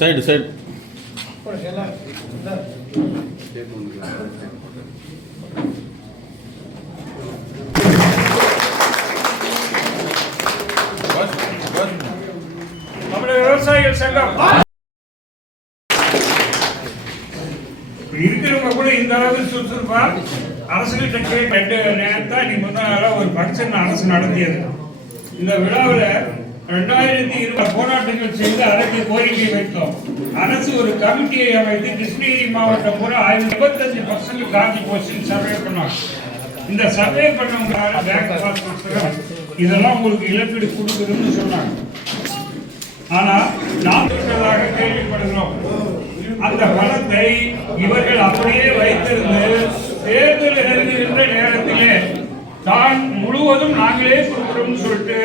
Side side தமிழக விவசாயிகள் சங்கம் இருக்கிறவங்க கூட இந்த அளவுக்கு சுறுசுறுப்பா அரசுகிட்ட கேட்டு நேரத்தான் நீ முதல் நாளாக ஒரு ஃபங்க்ஷன் அரசு நடத்தியது. இந்த விழாவில் 2020 போராட்டங்கள் செய்து அதற்கு கோரிக்கை வைத்தோம். அரசு ஒரு கமிட்டியை அமைத்து கிருஷ்ணகிரி மாவட்டம் பூரா 55% காஞ்சி போச்சு சர்வே பண்ணாங்க. இந்த சர்வே பண்ணவங்களால பேங்க் பாஸ் புத்தகம் இதெல்லாம் உங்களுக்கு இழப்பீடு கொடுக்குதுன்னு சொன்னாங்க. ஆனா நாம் இருக்கிறதாக கேள்விப்படுகிறோம். அந்த பணத்தை இவர்கள் அப்படியே வைத்திருந்து தேர்தல் நெருங்குகின்ற நேரத்திலே தான் முழுவதும் நாங்களே கொடுக்கிறோம் சொல்லிட்டு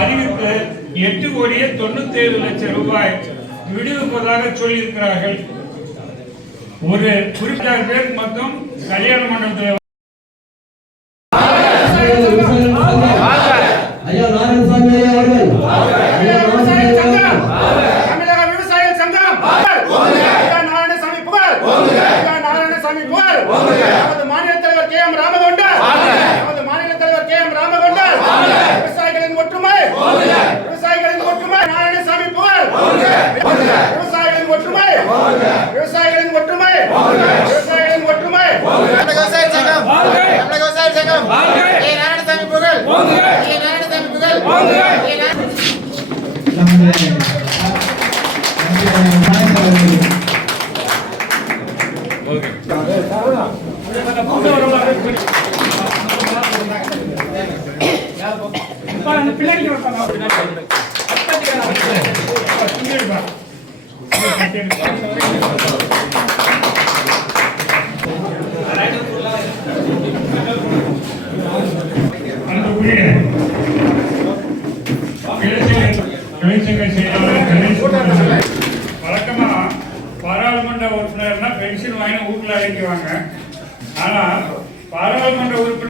அறிவித்து 8,97,00,000 ரூபாய் விடுவிப்பதாக சொல்லியிருக்கிறார்கள். ஒரு குறிப்பிட்ட பேருக்கு மட்டும் கல்யாண மண்டபத்தில் மாநில தலைவர் KM ராமகொண்டர், மாநில தலைவர் KM ராமகொண்டர், விவசாயிகளின் ஒற்றுமை, விவசாயிகளின் ஒற்றுமை, நாராயணசாமி புகழ், விவசாயிகளின் ஒற்றுமை, விவசாயிகளின் ஒற்றுமை, விவசாயிகளின் ஒற்றுமை, விவசாய சங்கம், விவசாய சங்கம், நாராயணசாமி புகழ், நாராயணசாமி புகழ், வழக்கமா பாராளுமன்ற உறுப்பினர்னா பென்ஷன் வாங்கி வீட்டுல அழைக்குவாங்க. ஆனா பாராளுமன்ற உறுப்பினர்